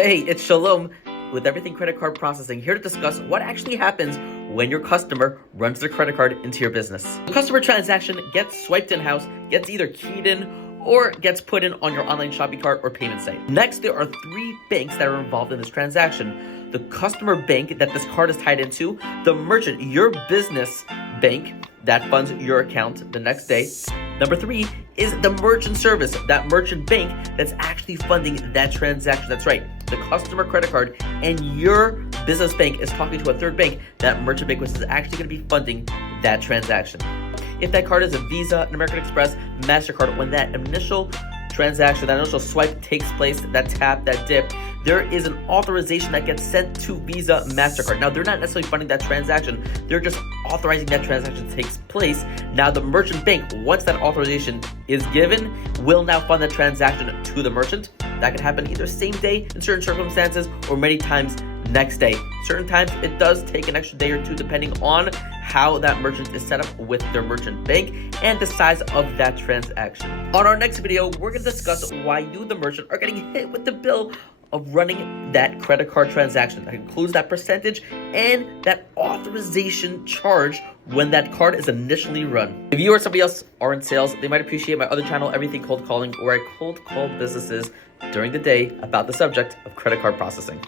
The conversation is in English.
Hey, it's Shalom with Everything Credit Card Processing, here to discuss what actually happens when your customer runs their credit card into your business. The customer transaction gets swiped in-house, gets either keyed in, or gets put in on your online shopping cart or payment site. Next, there are 3 banks that are involved in this transaction. The customer bank that this card is tied into, the merchant, your business bank that funds your account the next day. Number 3 is the merchant service, that merchant bank that's actually funding that transaction. That's right, the customer credit card, and your business bank is talking to a third bank, that merchant bank, which is actually going to be funding that transaction. If that card is a Visa, an American Express, MasterCard, when that initial transaction, that initial swipe takes place, that tap, that dip, there is an authorization that gets sent to Visa, MasterCard. Now, they're not necessarily funding that transaction. They're just authorizing that transaction takes place. Now, the merchant bank, once that authorization is given, will now fund the transaction to the merchant. That can happen either same day in certain circumstances or many times next day. Certain times it does take an extra day or two depending on how that merchant is set up with their merchant bank and the size of that transaction. On our next video, we're going to discuss why you, the merchant, are getting hit with the bill of running that credit card transaction. That includes that percentage and that authorization charge when that card is initially run. If you or somebody else are in sales, they might appreciate my other channel, Everything Cold Calling, where I cold call businesses during the day about the subject of credit card processing.